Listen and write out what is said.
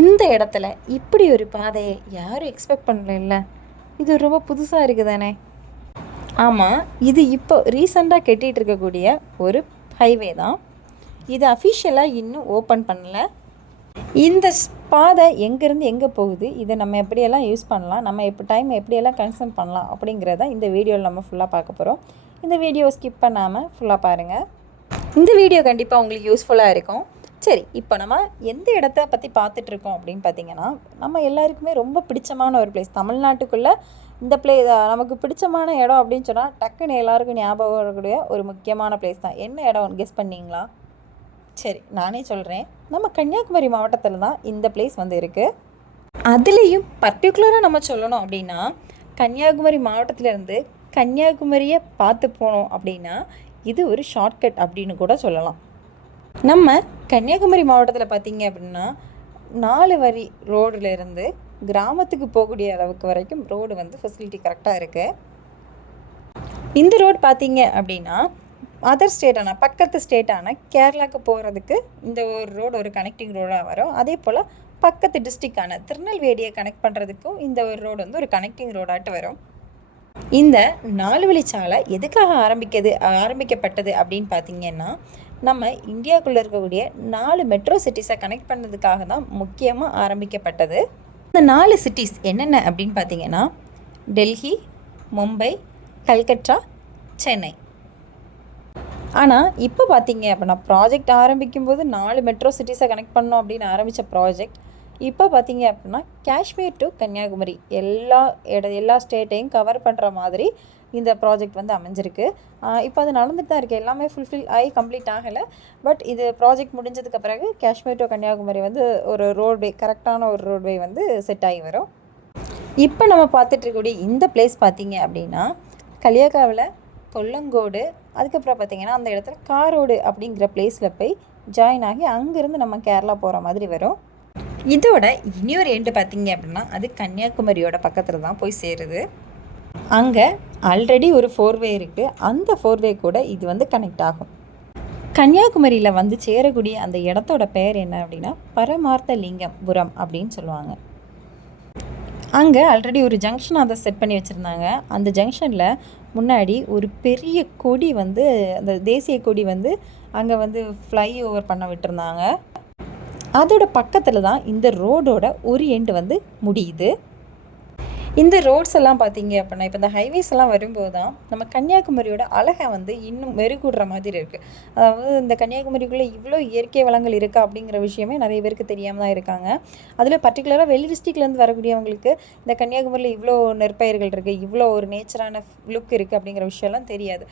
இந்த இடத்துல இப்படி ஒரு பாதையை யாரும் எக்ஸ்பெக்ட் பண்ணல. இது ரொம்ப புதுசாக இருக்குது தானே. ஆமாம், இது இப்போ ரீசெண்டாக கட்டிகிட்டு இருக்கக்கூடிய ஒரு ஹைவே தான். இது அஃபிஷியலாக இன்னும் ஓப்பன் பண்ணல. இந்த பாதை எங்கேருந்து எங்கே போகுது, இதை நம்ம எப்படியெல்லாம் யூஸ் பண்ணலாம், நம்ம டைம் எப்படியெல்லாம் கன்சூம் பண்ணலாம் அப்படிங்கிறத இந்த வீடியோவில் நம்ம ஃபுல்லாக பார்க்க போகிறோம். இந்த வீடியோ ஸ்கிப் பண்ணாமல் ஃபுல்லாக பாருங்கள். இந்த வீடியோ கண்டிப்பாக உங்களுக்கு யூஸ்ஃபுல்லாக இருக்கும். சரி, இப்போ நம்ம எந்த இடத்த பற்றி பார்த்துட்ருக்கோம் அப்படின்னு பார்த்திங்கன்னா, நம்ம எல்லாருக்குமே ரொம்ப பிடிச்சமான ஒரு பிளேஸ். தமிழ்நாட்டுக்குள்ளே இந்த நமக்கு பிடிச்சமான இடம் அப்படின்னு சொன்னால் டக்குன்னு எல்லாருக்கும் ஞாபகம் வரக்கூடிய ஒரு முக்கியமான பிளேஸ் தான். என்ன இடம் கெஸ் பண்ணிங்களா? சரி, நானே சொல்கிறேன். நம்ம கன்னியாகுமரி மாவட்டத்தில் தான் இந்த பிளேஸ் வந்து இருக்குது. அதுலேயும் பர்டிகுலராக நம்ம சொல்லணும் அப்படின்னா, கன்னியாகுமரி மாவட்டத்திலேருந்து கன்னியாகுமரியை பார்த்து போனோம் அப்படின்னா இது ஒரு ஷார்ட்கட் அப்படின்னு கூட சொல்லலாம். நம்ம கன்னியாகுமரி மாவட்டத்தில் பார்த்திங்க அப்படின்னா 4 வரி ரோடுலேருந்து கிராமத்துக்கு போகக்கூடிய அளவுக்கு வரைக்கும் ரோடு வந்து ஃபெசிலிட்டி கரெக்டாக இருக்குது. இந்த ரோடு பார்த்திங்க அப்படின்னா அதர் ஸ்டேட்டான பக்கத்து ஸ்டேட்டான கேரளாவுக்கு போகிறதுக்கு இந்த ஒரு ரோடு ஒரு கனெக்டிங் ரோடாக வரும். அதே போல் பக்கத்து டிஸ்ட்ரிக்டான திருநெல்வேலியை கனெக்ட் பண்ணுறதுக்கும் இந்த ஒரு ரோடு வந்து ஒரு கனெக்டிங் ரோடாட்டு வரும். இந்த 4 வழிச்சாலை எதுக்காக ஆரம்பிக்கப்பட்டது அப்படின்னு பார்த்திங்கன்னா, நம்ம இந்தியாவுக்குள்ளே இருக்கக்கூடிய 4 மெட்ரோ சிட்டிஸை கனெக்ட் பண்ணதுக்காக தான் முக்கியமாக ஆரம்பிக்கப்பட்டது. இந்த 4 சிட்டிஸ் என்னென்ன அப்படின்னு பார்த்திங்கன்னா, டெல்லி, மும்பை, கல்கட்டா, சென்னை. ஆனால் இப்போ பார்த்திங்க அப்படின்னா ப்ராஜெக்ட் ஆரம்பிக்கும்போது 4 மெட்ரோ சிட்டிஸை கனெக்ட் பண்ணோம் அப்படின்னு ஆரம்பித்த ப்ராஜெக்ட் இப்போ பார்த்திங்க அப்படின்னா காஷ்மீர் டு கன்னியாகுமரி எல்லா ஸ்டேட்டையும் கவர் பண்ணுற மாதிரி இந்த ப்ராஜெக்ட் வந்து அமைஞ்சிருக்கு. இப்போ அது நடந்துட்டு தான் இருக்குது. எல்லாமே ஃபுல்ஃபில் ஆகி கம்ப்ளீட் ஆகலை. பட் இது ப்ராஜெக்ட் முடிஞ்சதுக்கு பிறகு காஷ்மீர் டு கன்னியாகுமரி வந்து ஒரு ரோட்வே, கரெக்டான ஒரு ரோட்வே வந்து செட் ஆகி வரும். இப்போ நம்ம பார்த்துட்டு இருக்கக்கூடிய இந்த பிளேஸ் பார்த்திங்க அப்படின்னா களியக்காவில் கொல்லங்கோடு, அதுக்கப்புறம் பார்த்திங்கன்னா அந்த இடத்துல காரோடு அப்படிங்கிற பிளேஸில் போய் ஜாயின் ஆகி அங்கேருந்து நம்ம கேரளா போகிற மாதிரி வரும். இதோட இன்னொரு எண்டு பார்த்திங்க அப்படின்னா அது கன்னியாகுமரியோட பக்கத்தில் தான் போய் சேருது. அங்கே ஆல்ரெடி ஒரு 4வே இருக்குது. அந்த 4வே கூட இது வந்து கனெக்ட் ஆகும். கன்னியாகுமரியில் வந்து சேரக்கூடிய அந்த இடத்தோட பேர் என்ன அப்படின்னா பரமார்த்தலிங்கபுரம் அப்படின்னு சொல்லுவாங்க. அங்கே ஆல்ரெடி ஒரு ஜங்ஷன் அதை செட் பண்ணி வச்சுருந்தாங்க. அந்த ஜங்ஷனில் முன்னாடி ஒரு பெரிய கொடி வந்து அந்த தேசிய கொடி வந்து அங்கே வந்து ஃப்ளை ஓவர் பண்ண விட்டுருந்தாங்க. அதோட பக்கத்தில் தான் இந்த ரோடோட ஒரு எண்டு வந்து முடியுது. இந்த ரோட்ஸ் எல்லாம் பார்த்திங்க அப்படின்னா இப்போ இந்த ஹைவேஸ் எல்லாம் வரும்போது தான் நம்ம கன்னியாகுமரியோட அழகை வந்து இன்னும் மெருகூடுற மாதிரி இருக்குது. அதாவது இந்த கன்னியாகுமரிக்குள்ளே இவ்வளோ இயற்கை வளங்கள் இருக்கா அப்படிங்கிற விஷயமே நிறைய பேருக்கு தெரியாமல் தான் இருக்காங்க. அதில் பர்டிகுலராக வெளி டிஸ்ட்ரிக்ட்லேருந்து வரக்கூடியவங்களுக்கு இந்த கன்னியாகுமரியில் இவ்வளோ நெற்பயிர்கள் இருக்குது, இவ்வளோ ஒரு நேச்சரான லுக் இருக்குது அப்படிங்கிற விஷயம்லாம் தெரியாது.